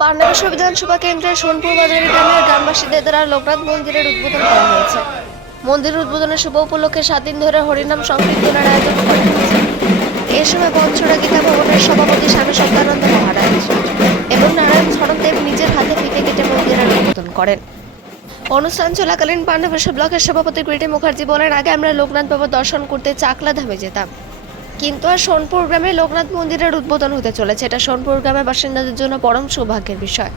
পান্ডবেশ্বর বিধানসভা কেন্দ্রের সোনপুর বাজারের গ্রামের গ্রামবাসীদের দ্বারা লোকনাথ মন্দিরের উদ্বোধন করা হয়েছে। মন্দির উদ্বোধনের শুভ উপলক্ষে সাত দিন ধরে হরিনাম সংকীর্তনের আয়োজন করা হয়েছে। এ সময় গীতা ভবনের সভাপতি স্বামী সত্যানন্দ মহারাজ এবং নারায়ণ ছড়কদেব নিজের হাতে ফিতে কেটে মন্দিরের উদ্বোধন করেন। অনুষ্ঠান চলাকালীন পাণ্ডবেশ্বর ব্লকের সভাপতি কৃতি মুখার্জি বলেন, আগে আমরা লোকনাথ বাবা দর্শন করতে চাকলা ধামে যেতাম। কিন্তু আর সোনপুর গ্রামে লোকনাথ মন্দিরের উদ্বোধন হতে চলেছে। এটা সোনপুর গ্রামের বাসিন্দাদের জন্য পরম সৌভাগ্যের বিষয়।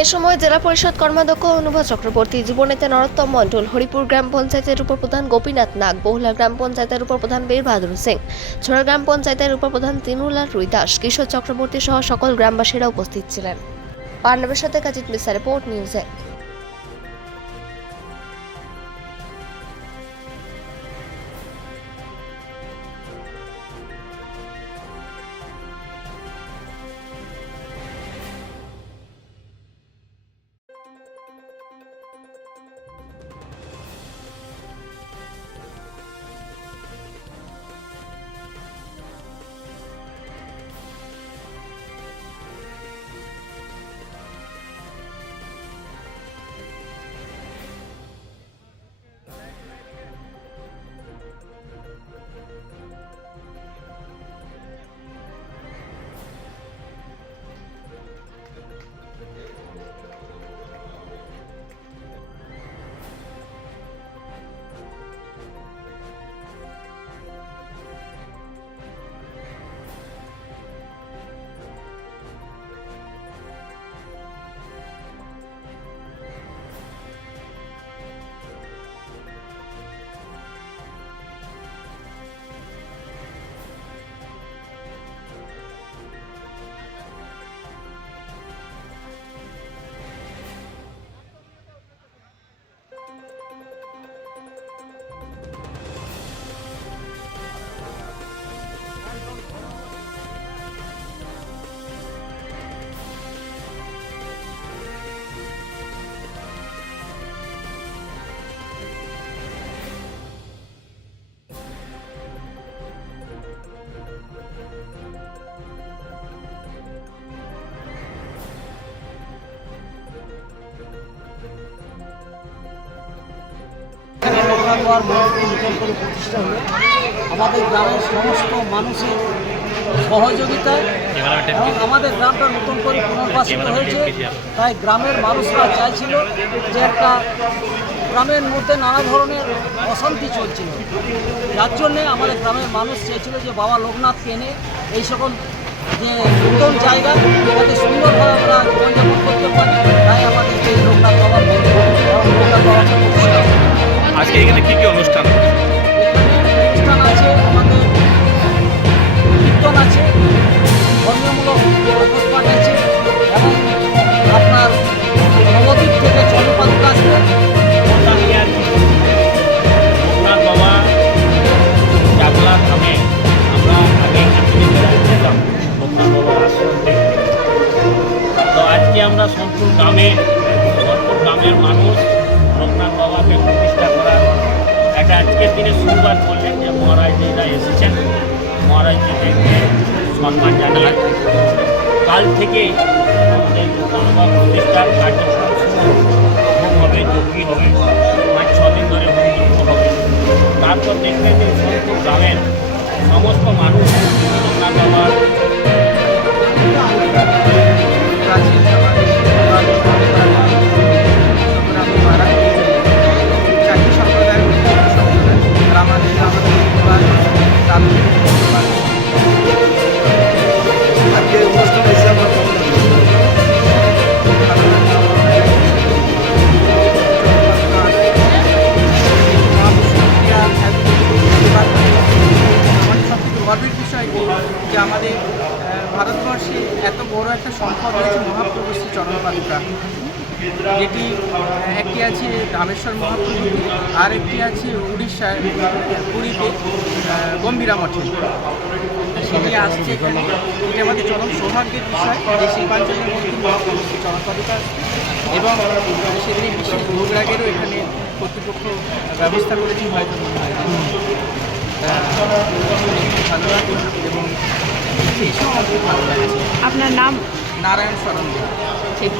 এ সময় জেলা পরিষদ কর্মাধ্যক্ষ অনুভব চক্রবর্তী, যুবনেতা নরোত্তম মণ্ডল, হরিপুর গ্রাম পঞ্চায়েতের উপপ্রধান গোপীনাথ নাগ, বহুলা গ্রাম পঞ্চায়েতের উপপ্রধান বীর বাহাদুর সিং, ছোড়া গ্রাম পঞ্চায়েতের উপপ্রধান তিনুলাল রুই দাস, কিশোর চক্রবর্তী সহ সকল গ্রামবাসীরা উপস্থিত ছিলেন। পাণ্ডবের সাথে কাজিত মিসা রিপোর্ট, নিউজে লোকনাথ বাবার নতুন করে প্রতিষ্ঠা হলো আমাদের গ্রামের সমস্ত মানুষের সহযোগিতায় এবং আমাদের গ্রামটা নতুন করে পুনর্বাসিত হয়েছে তাই গ্রামের মানুষরা চাইছিল যে একটা গ্রামের মধ্যে নানা ধরনের অশান্তি চলছিল যার জন্যে আমাদের গ্রামের মানুষ চেয়েছিল যে বাবা লোকনাথকে এনে এই সকল যে নতুন জায়গা, যাতে সুন্দরভাবে আমরা জীবনযাপন করতে পারি, তাই আমাদের এই লোকনাথ বাবার লোকনাথ বাবাকে। আজকে এখানে কি কি অনুষ্ঠান? অনুষ্ঠান আছে আমাদের কীর্তন আছে ধর্মীয়মূলক অনুষ্ঠান আছে এবং আপনার নবদ্বীপ থেকে আসবে বাবা চাকলা থামে আমরা আগে এখান থেকে বেড়াতে যেতাম। লোকনাথ আশ্রম থেকে তো আজকে আমরা সোনপুর গ্রামে দিনে করলেন যে মহারাজজিরা এসেছেন। মহারাজজিদেরকে সম্মান জানালেন কাল থেকে আমাদের লোকনাথ যে আমাদের ভারতবর্ষে এত বড় একটা সম্পদ রয়েছে মহাপ্রভু শ্রী চরণ পাদুকা যেটি একটি আছে রামেশ্বর মহাপ্রভু আর একটি আছে উড়িষ্যার পুরীতে গম্ভীরা মঠে। সেটি আসছে এখানে। এটি আমাদের চরম সৌভাগ্যের বিষয়। যে শিল্পাঞ্চলের মধ্যে মহাপ্রভু শ্রী চরণ এবং সেদিন বিশেষ ভোগরাগেরও এখানে কর্তৃপক্ষ ব্যবস্থা করেছি, হয়তো মনে হয়। এবং আপনার নাম? নারায়ণ শরণ ঠিক